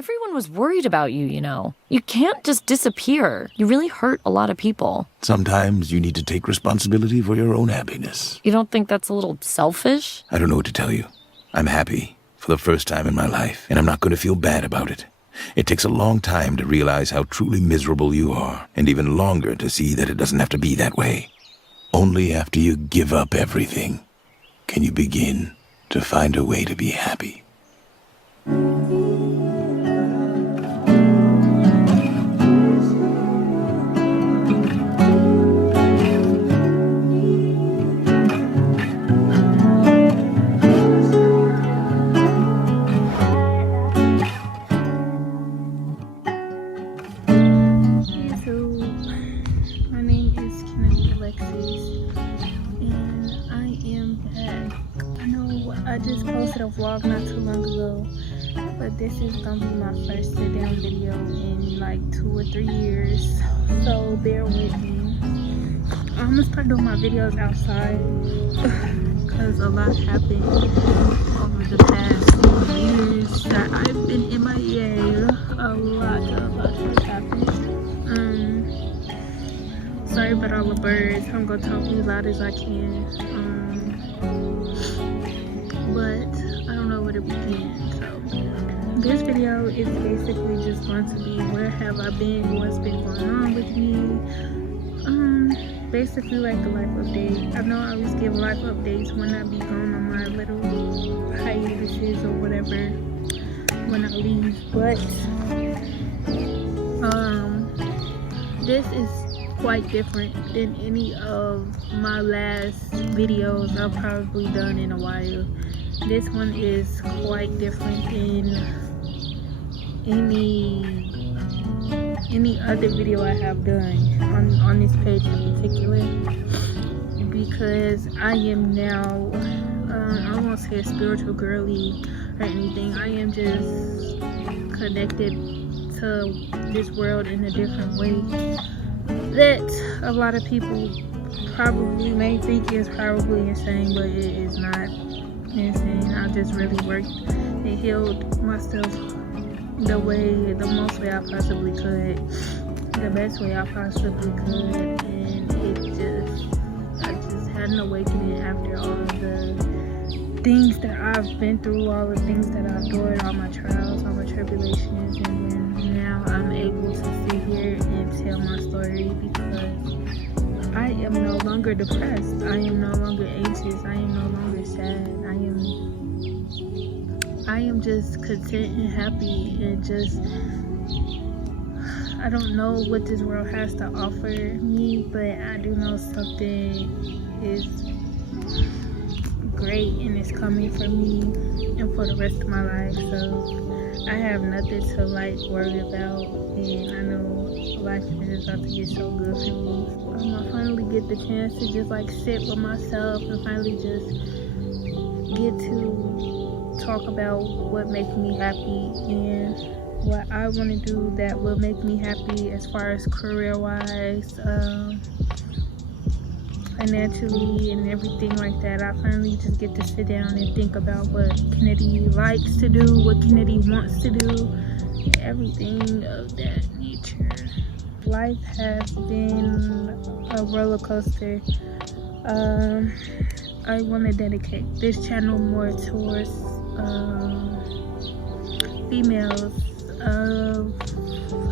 Everyone was worried about you, you know. You can't just disappear. You really hurt a lot of people. Sometimes you need to take responsibility for your own happiness. You don't think that's a little selfish? I don't know what to tell you. I'm happy for the first time in my life, and I'm not going to feel bad about it. It takes a long time to realize how truly miserable you are, and even longer to see that it doesn't have to be that way. Only after you give up everything can you begin to find a way to be happy. I just posted a vlog not too long ago, but this is gonna be my first sit down video in like 2 or 3 years, so bear with me. I'm gonna start doing my videos outside because a lot happened over the past few years that I've been MIA. A lot has happened. Sorry about all the birds. I'm gonna talk as loud as I can. But I don't know where to begin. So this video is basically just going to be where have I been, what's been going on with me. Basically like a life update. I know I always give life updates when I be gone on my little hiatuses or whatever when I leave, but this is quite different than any of my last videos I've probably done in a while. This one is quite different than any other video I have done on this page in particular, because I am now I won't say a spiritual girly or anything. I am just connected to this world in a different way that a lot of people probably may think is probably insane, but it is not insane. I just really worked and healed myself the most way I possibly could, the best way I possibly could, and I just had an awakening after all of the things that I've been through, all the things that I've endured, all my trials, all my tribulations, and then now I'm able to sit here and tell my story because I am no longer depressed. I am no longer anxious. I am no longer sad. I am just content and happy, and just, I don't know what this world has to offer me, but I do know something is great and it's coming for me and for the rest of my life. So I have nothing to like worry about, and I know life is about to get so good for me. I finally get the chance to just like sit with myself and finally just get to talk about what makes me happy and what I want to do that will make me happy as far as career-wise, financially, and everything like that. I finally just get to sit down and think about what Kennedy likes to do, what Kennedy wants to do, everything of that nature. Life has been a roller coaster. I want to dedicate this channel more towards females of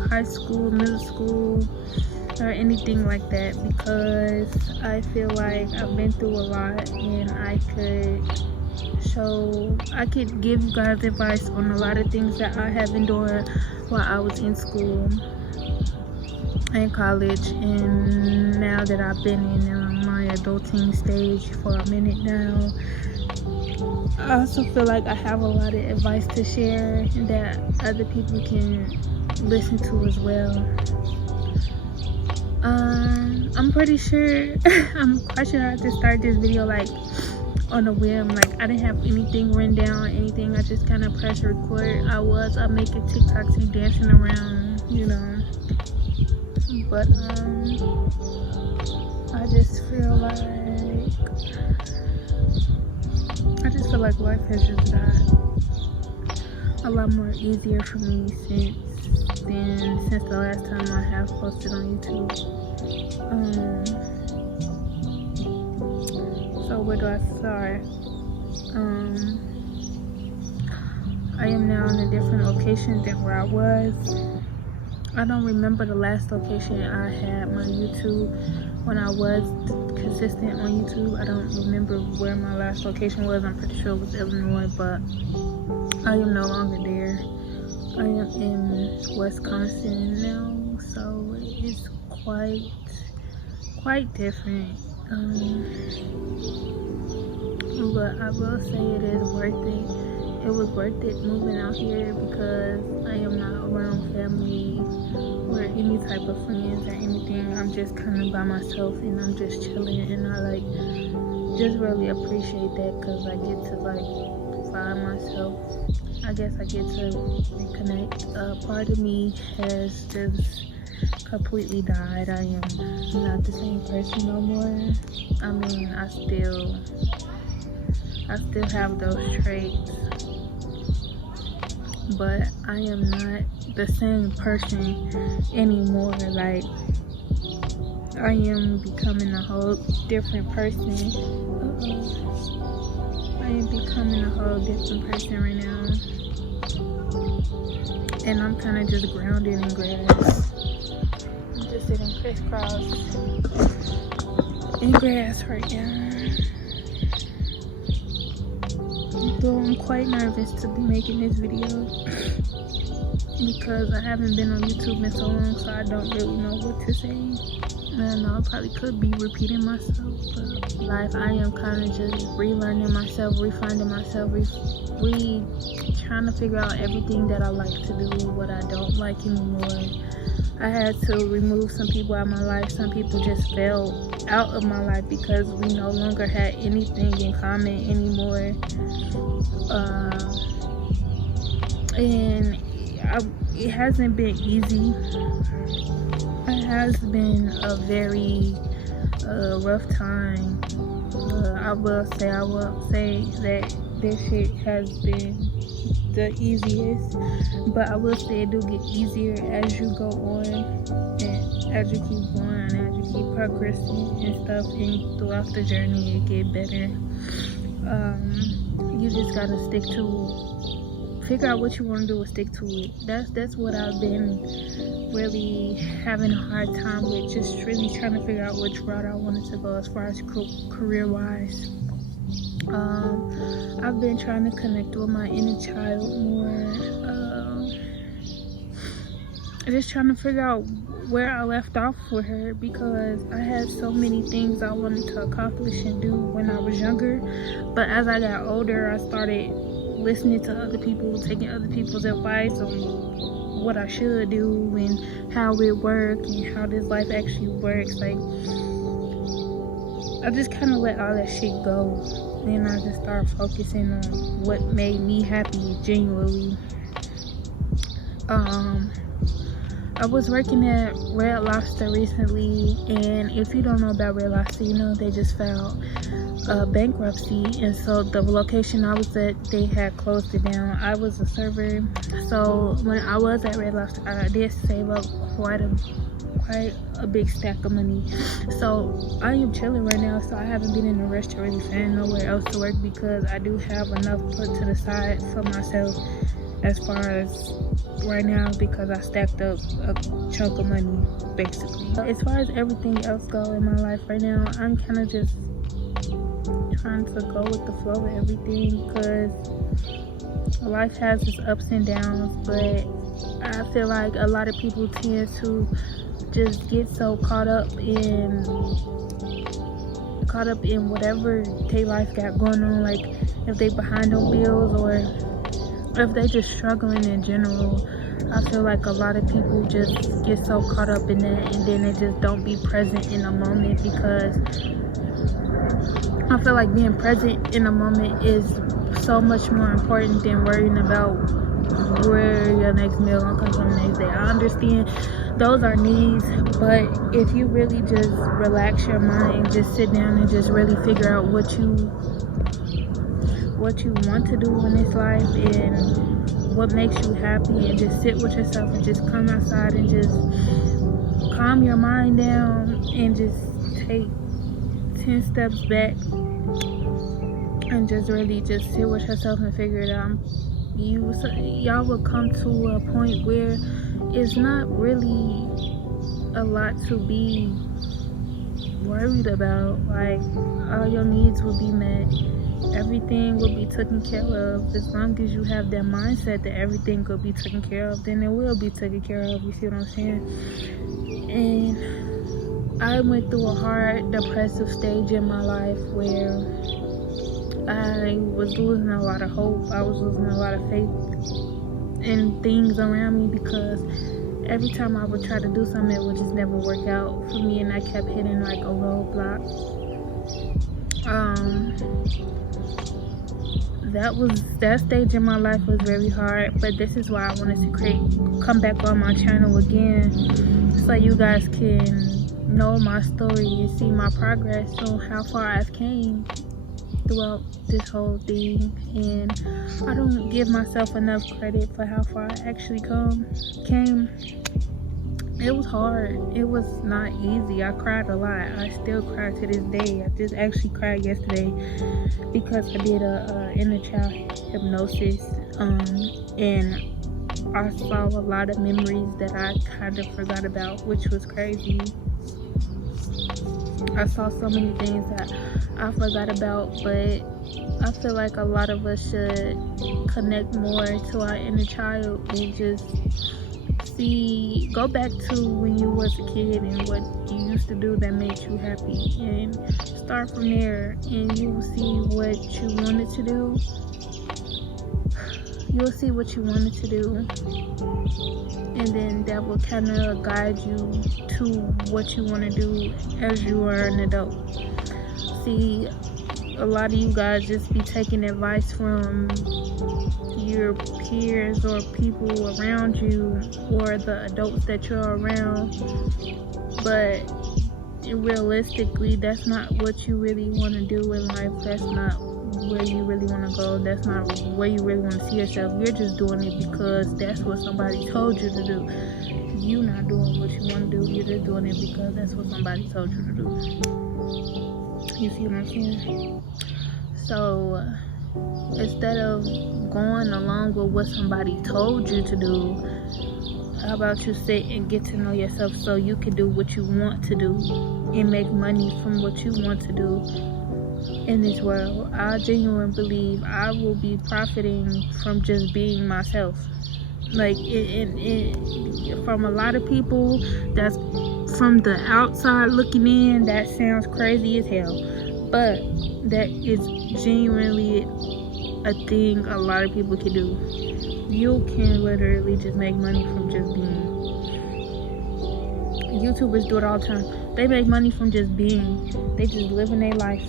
high school, middle school, or anything like that, because I feel like I've been through a lot and I could give you guys advice on a lot of things that I have endured while I was in school and college, and now that I've been in my adulting stage for a minute now, I also feel like I have a lot of advice to share that other people can listen to as well. I'm pretty sure, I'm quite sure I just started this video like on a whim. Like I didn't have anything written down or anything. I just kind of pressed record. I'm making TikToks and dancing around, you know. But I just feel like life has just died. a lot more easier for me since the last time I have posted on YouTube. So where do I start? I am now in a different location than where I was. I don't remember the last location I had my YouTube when I was consistent on YouTube. I don't remember where my last location was. I'm pretty sure it was Illinois, but I am no longer there. I am in Wisconsin now, so it's quite different. But I will say it is worth it. It was worth it moving out here because I am not around family or any type of friends or anything. I'm just kind of by myself and I'm just chilling, and I just really appreciate that because I get to find myself. I guess I get to reconnect. Part of me has just completely died. I am not the same person no more. I mean, I still have those traits, but I am not the same person anymore. Like, I am becoming a whole different person. I am becoming a whole different person right now, and I'm kind of just grounded in grass. I'm just sitting crisscross in grass right now. Though I'm quite nervous to be making this video because I haven't been on YouTube in so long, so I don't really know what to say. And I probably could be repeating myself, but life, I am kind of just relearning myself, refinding myself, trying to figure out everything that I like to do, what I don't like anymore. I had to remove some people out of my life. Some people just fell out of my life because we no longer had anything in common anymore. And it hasn't been easy. It has been a very rough time. I will say that this shit has been the easiest, but I will say it do get easier as you go on and as you keep going, as you keep progressing and stuff, and throughout the journey it get better. You just gotta figure out what you want to do and stick to it. That's what I've been really having a hard time with, just really trying to figure out which route I wanted to go as far as career wise. I've been trying to connect with my inner child more, just trying to figure out where I left off with her, because I had so many things I wanted to accomplish and do when I was younger, but as I got older I started listening to other people, taking other people's advice on what I should do and how it works and how this life actually works. Like, I just kind of let all that shit go. Then I just started focusing on what made me happy genuinely. I was working at Red Lobster recently, and if you don't know about Red Lobster, you know they just filed bankruptcy, and so the location I was at, they had closed it down. I was a server, so when I was at Red Lobster, I did save up quite a big stack of money. So I am chilling right now, so I haven't been in a rush to really find nowhere else to work, because I do have enough put to the side for myself as far as right now, because I stacked up a chunk of money basically. As far as everything else go in my life right now, I'm kind of just trying to go with the flow of everything, because life has its ups and downs, but I feel like a lot of people tend to just get so caught up in whatever their life got going on, like if they behind on bills or if they just struggling in general. I feel like a lot of people just get so caught up in that, and then they just don't be present in the moment, because I feel like being present in the moment is so much more important than worrying about where your next meal gonna come from the next day. I understand those are needs, but if you really just relax your mind and just sit down and just really figure out what you want to do in this life, and what makes you happy and just sit with yourself and just come outside and just calm your mind down and just take 10 steps back and just really just sit with yourself and figure it out. Y'all will come to a point where it's not really a lot to be worried about. Like, all your needs will be met, everything will be taken care of. As long as you have that mindset that everything will be taken care of, then it will be taken care of. You see what I'm saying? And I went through a hard depressive stage in my life where I was losing a lot of hope. I was losing a lot of faith in things around me, because every time I would try to do something, it would just never work out for me, and I kept hitting like a roadblock. That stage in my life was very hard, but this is why I wanted to come back on my channel again, so you guys can know my story and see my progress on how far I've came throughout this whole thing. And I don't give myself enough credit for how far I actually came. It was hard. It was not easy. I cried a lot. I still cry to this day. I just actually cried yesterday because I did a inner child hypnosis, and I saw a lot of memories that I kind of forgot about, which was crazy. I saw so many things that I forgot about, but I feel like a lot of us should connect more to our inner child and just go back to when you was a kid and what you used to do that made you happy, and start from there, and you will see what you wanted to do. You'll see what you wanted to do, and then that will kind of guide you to what you want to do as you are an adult. See, a lot of you guys just be taking advice from your peers or people around you or the adults that you're around, but realistically, that's not what you really want to do in life. That's not where you really want to go. That's not where you really want to see yourself. You're just doing it because that's what somebody told you to do. You're not doing what you want to do. You're just doing it because that's what somebody told you to do. You see what I'm saying? So instead of going along with what somebody told you to do, how about you sit and get to know yourself so you can do what you want to do and make money from what you want to do in this world. I genuinely believe I will be profiting from just being myself. Like, from a lot of people that's from the outside looking in, that sounds crazy as hell, but that is genuinely a thing a lot of people can do. You can literally just make money from just being. YouTubers do it all the time. They make money from just being. They just living their life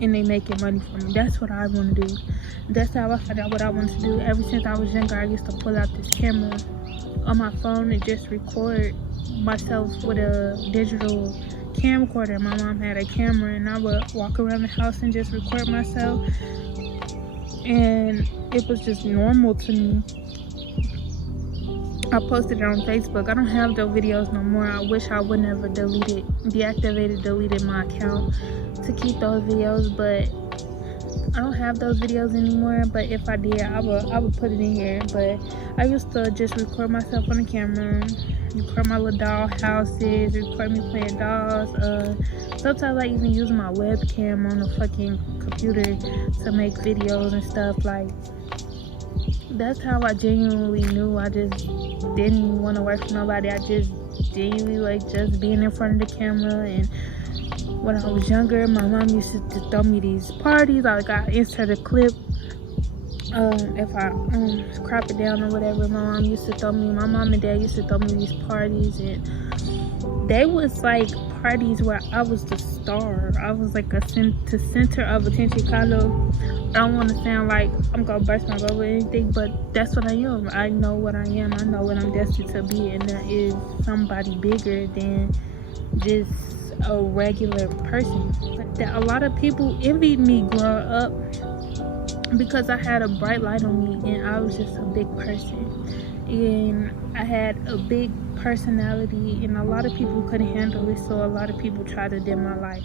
and they making money from it. That's what I want to do. That's how I found out what I wanted to do. Ever since I was younger, I used to pull out this camera on my phone and just record myself with a digital camcorder. My mom had a camera, and I would walk around the house and just record myself, and it was just normal to me. I posted it on Facebook. I don't have those videos no more. I wish I would never deleted my account to keep those videos, but I don't have those videos anymore. But if I did, I would put it in here. But I used to just record myself on the camera, record my little doll houses, record me playing dolls. Sometimes I even use my webcam on the fucking computer to make videos and stuff. Like, that's how I genuinely knew I just didn't want to work for nobody. I just genuinely like just being in front of the camera. And when I was younger, my mom used to throw me these parties. I insert a clip. If I crop it down or whatever, my mom and dad used to throw me these parties, and they was like parties where I was the star. I was like the center of attention, kind of. I don't want to sound like I'm gonna burst my bubble or anything, but that's what I am. I know what I am. I know what I'm destined to be, and that is somebody bigger than just a regular person. A lot of people envied me growing up. because I had a bright light on me, and I was just a big person, and I had a big personality, and a lot of people couldn't handle it, so a lot of people tried to dim my light.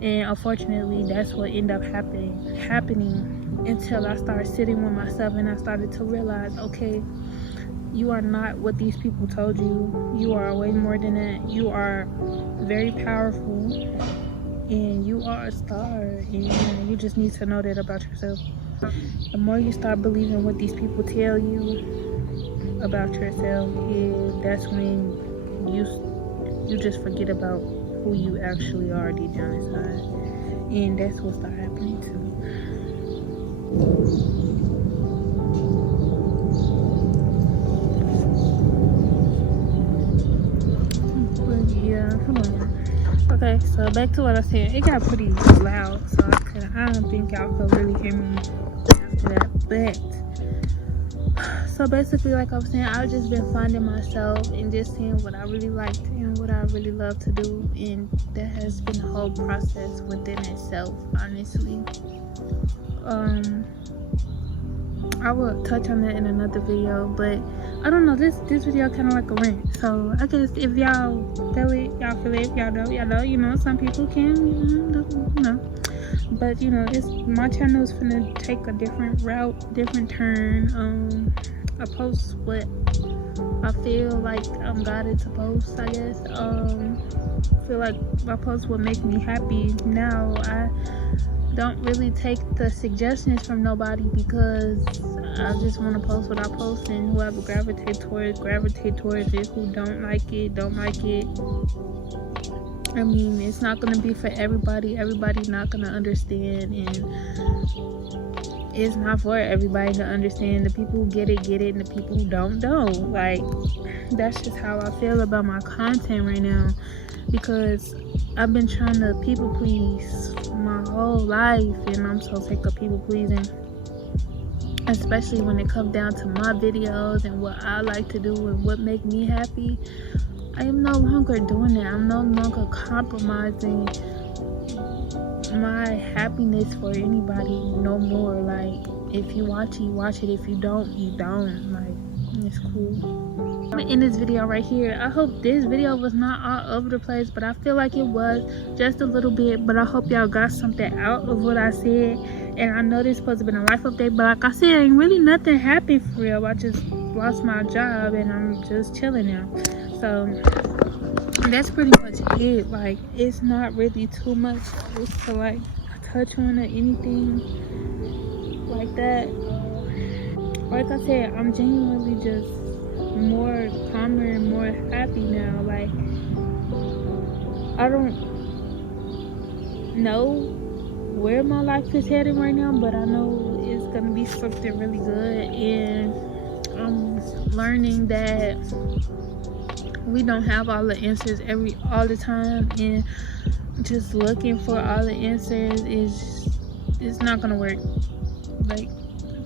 And unfortunately, that's what ended up happening until I started sitting with myself, and I started to realize, okay, you are not what these people told you. You are way more than that. You are very powerful, and you are a star, and you just need to know that about yourself. The more you start believing what these people tell you about yourself, that's when you just forget about who you actually are deep down inside. And that's what started happening to me. But yeah, hold on. Okay, so back to what I said. It got pretty loud, so I don't think y'all could really hear me after that. But so basically, like I was saying, I've just been finding myself and just seeing what I really liked and what I really love to do, and that has been a whole process within itself, honestly. I will touch on that in another video, but I don't know, this video kind of like a rant, so I guess if y'all feel it, y'all feel it. If y'all don't, y'all know. You know, some people can, you know. But you know, my channel is gonna take a different route, different turn. I post what I feel like I'm guided to post, I guess. I feel like my post will make me happy. Now I don't really take the suggestions from nobody, because I just want to post what I post, and whoever gravitate towards it. Who don't like it, don't like it. I mean, it's not going to be for everybody. Everybody's not going to understand, and it's not for everybody to understand. The people who get it, and the people who don't. Like, that's just how I feel about my content right now, because I've been trying to people please my whole life, and I'm so sick of people pleasing, especially when it comes down to my videos and what I like to do and what make me happy. I am no longer doing that. I'm no longer compromising my happiness for anybody no more. Like, if you watch it, you watch it. If you don't, you don't. Like, it's cool. I'm gonna end this video right here. I hope this video was not all over the place, but I feel like it was just a little bit. But I hope y'all got something out of what I said. And I know this is supposed to be a life update, but like I said, ain't really nothing happened for real. I just lost my job, and I'm just chilling now. So that's pretty much it. Like, it's not really too much else to like touch on or anything like that. Like I said, I'm genuinely just more calmer and more happy now. Like, I don't know where my life is headed right now, but I know it's gonna be something really good, and I'm learning that we don't have all the answers all the time, and just looking for all the answers is not gonna work. Like,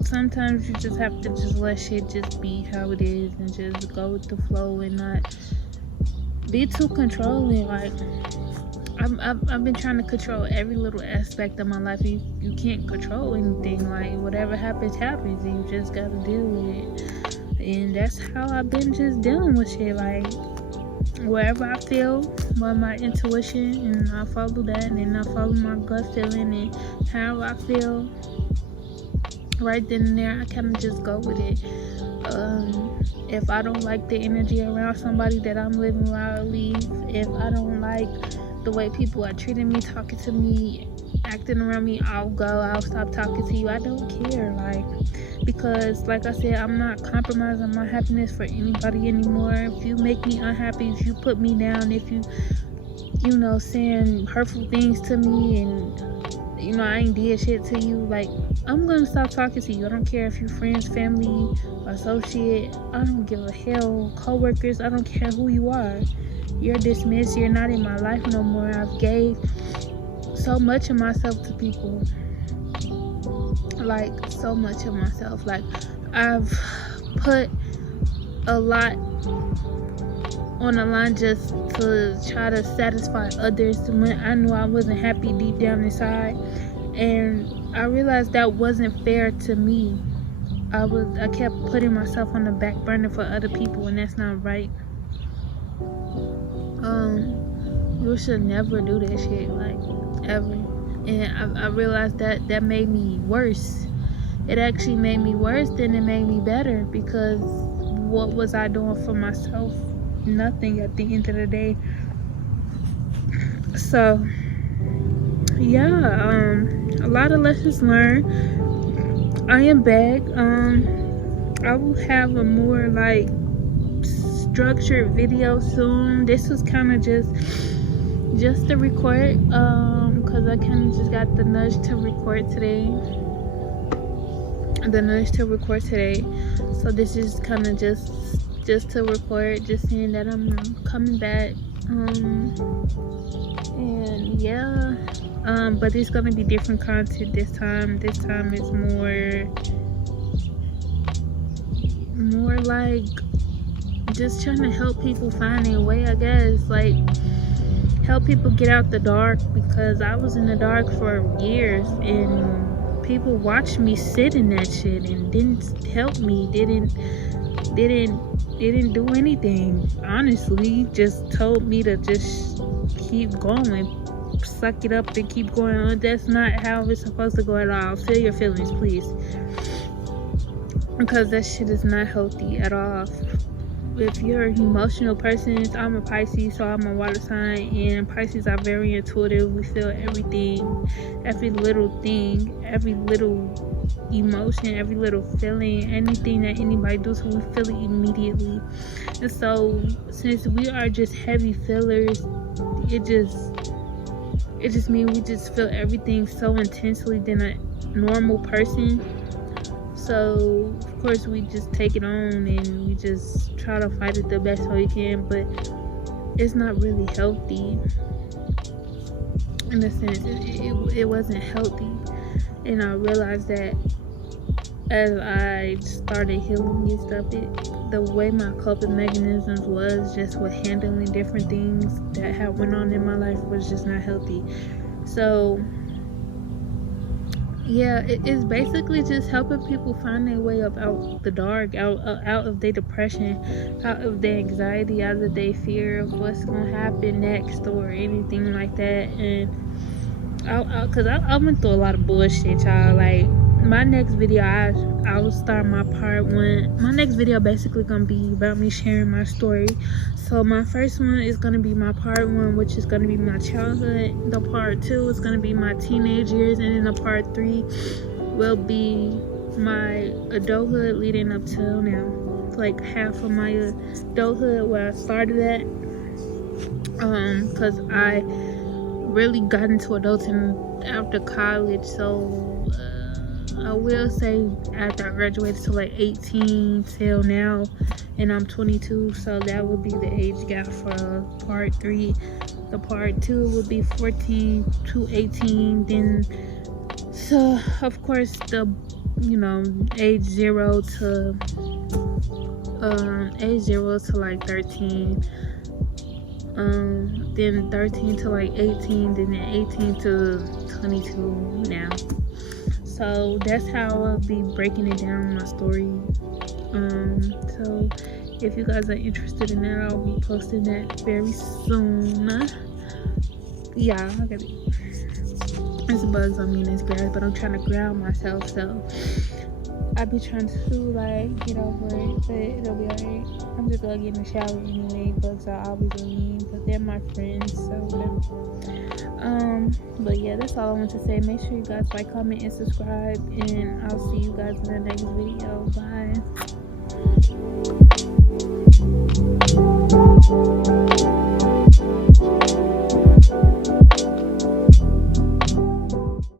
sometimes you just have to just let shit just be how it is, and just go with the flow, and not be too controlling. Like, I've been trying to control every little aspect of my life. You can't control anything. Like, whatever happens, happens, and you just gotta deal with it. And that's how I've been just dealing with shit. Like, wherever I feel, by my intuition, and I follow that, and then I follow my gut feeling, and how I feel right then and there, I kind of just go with it. If I don't like the energy around somebody that I'm living with, I'll leave. If I don't like the way people are treating me, talking to me, acting around me, I'll go. I'll stop talking to you. I don't care. Like, because like I said, I'm not compromising my happiness for anybody anymore. If you make me unhappy, if you put me down, if you know, saying hurtful things to me, and you know, I ain't did shit to you, like, I'm gonna stop talking to you. I don't care if you're friends, family, associate. I don't give a hell. Co-workers, I don't care who you are. You're dismissed. You're not in my life no more. I've gave so much of myself to people. Like, so much of myself. Like, I've put a lot on the line just to try to satisfy others when I knew I wasn't happy deep down inside. And I realized that wasn't fair to me. I kept putting myself on the back burner for other people, and that's not right. You should never do that shit, like, ever. And I realized that made me worse. It actually made me worse than it made me better, because what was I doing for myself? Nothing at the end of the day. So yeah, a lot of lessons learned. I am back. I will have a more like structured video soon. This was kind of just to record, because I kind of just got the nudge to record today. So this is kind of just to record, just saying that I'm coming back. And yeah, but it's gonna be different content this time. This time is more like just trying to help people find their way, I guess. Like, help people get out the dark, because I was in the dark for years, and people watched me sit in that shit and didn't help me, didn't do anything, honestly. Just told me to just keep going, suck it up and keep going on. That's not how it's supposed to go at all. Feel your feelings, please, because that shit is not healthy at all. If you're an emotional person, I'm a Pisces, so I'm a water sign, and Pisces are very intuitive. We feel everything, every little thing, every little emotion, every little feeling, anything that anybody does, so we feel it immediately. And so since we are just heavy feelers, it just means we just feel everything so intensely than a normal person. So of course we just take it on and we just try to fight it the best way we can, but it's not really healthy in a sense. It wasn't healthy, and I realized that as I started healing and stuff, the way my coping mechanisms was just with handling different things that had went on in my life was just not healthy. So yeah, it's basically just helping people find their way up out the dark, out of their depression, out of their anxiety, out of their fear of what's gonna happen next or anything like that. And cause I went through a lot of bullshit, y'all. Like, my next video, I will start my part 1. My next video basically gonna be about me sharing my story. So my first one is gonna be my part 1, which is gonna be my childhood. The part 2 is gonna be my teenage years, and then the part 3 will be my adulthood leading up till now, like half of my adulthood where I started at. Cause I really got into adulting after college, so I will say after I graduated to like 18 till now, and I'm 22, so that would be the age gap for part 3. The part 2 would be 14 to 18. Then, so of course, the age 0 to like 13. Then 13 to like 18, then 18 to 22 now. So that's how I'll be breaking it down, my story. So if you guys are interested in that, I'll be posting that very soon. Yeah, I got it. It's bugs on me and it's grass, but I'm trying to ground myself, so I be trying to like get over it, but it'll be alright. I'm just gonna get in the shower anyway. Bugs are always mean, but they're my friends, so whatever. But yeah, that's all I want to say. Make sure you guys like, comment, and subscribe, and I'll see you guys in the next video. Bye.